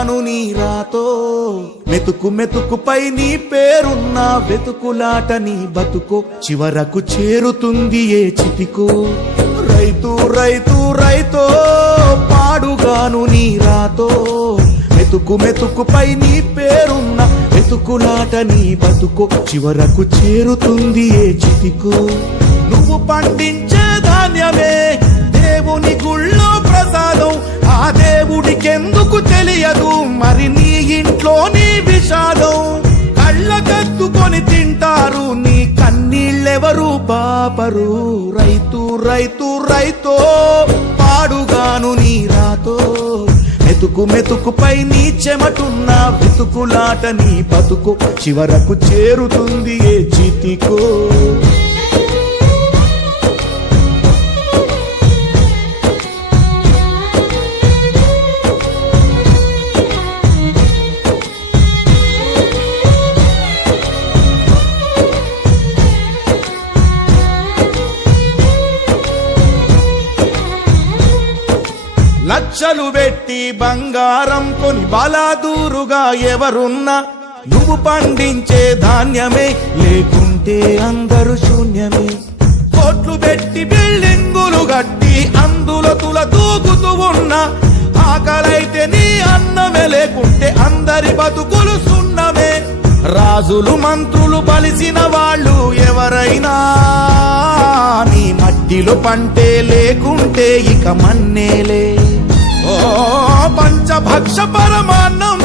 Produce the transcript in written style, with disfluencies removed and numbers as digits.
పాడుగాను నీ రాతో మెతుకు మెతుకుపై నీ పేరున్న వెతుకులాట నీ బతుకో చివరకు చేరుతుంది ఏ చితికో రైతు రైతు రైతో పాడుగాను నీ రాతో మెతుకు మెతుకుపై నీ పేరున్న వెతుకులాట నీ బతుకో చివరకు చేరుతుంది ఏ చితికో నువ్వు పండించే ధాన్యమే దేవుని గుళ్ళో ప్రసాదం ఆ దేవుడికెందుకు తెలియదు మరి నీ ఇంట్లో నీ విషాదం కళ్ళకద్దుకొని తింటారు నీ కన్నీళ్ళెవరు పాపరు రైతు రైతు రైతో పాడుగాను నీ రాతో మెతుకు మెతుకుపై నీ చెమటున్న వెతుకులాట నీ బతుకు చివరకు చేరుతుంది ఏ చితికో లక్షలు పెట్టి బంగారం కొని బలాదూరుగా ఎవరున్నా నువ్వు పండించే ధాన్యమే లేకుంటే అందరూ శూన్యమే కోట్లు పెట్టి బిల్డింగులు గట్టి అందులో తుల దూకుతూ ఉన్నా ఆకలైతే నీ అన్నమే లేకుంటే అందరి బతుకులు సున్నమే రాజులు మంత్రులు బలిసిన వాళ్ళు ఎవరైనా నీ మట్టిలో పంటే లేకుంటే ఇక మన్నేలే ఓ పంచభక్ష పరమాన్నం